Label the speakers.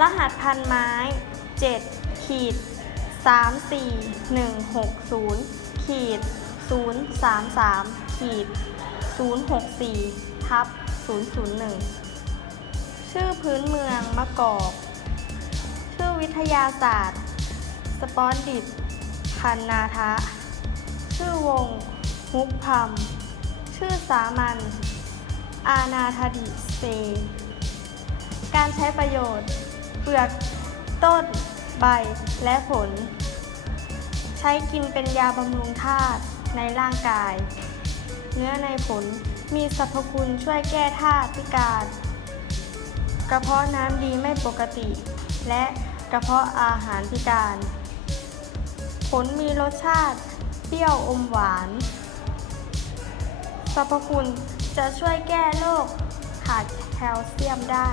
Speaker 1: รหัสพันไม้ 7 ขีด 34160 ขีด 033 ขีด 064 ทับ 001 ชื่อพื้นเมืองมะกอก ชื่อวิทยาศาสตร์ สปอนดิตพันนาทะ ชื่อวงมุกพัมชื่อสามัญอาณาธดิเซการใช้ประโยชน์ เปลือก ต้น ใบ และผล ใช้กินเป็นยาบำรุงธาตุในร่างกาย เนื้อในผลมีสรรพคุณช่วยแก้ธาตุพิการ กระเพาะน้ำดีไม่ปกติ และกระเพาะอาหารพิการ ผลมีรสชาติเปรี้ยวอมหวาน สรรพคุณจะช่วยแก้โรคขาดแคลเซียมได้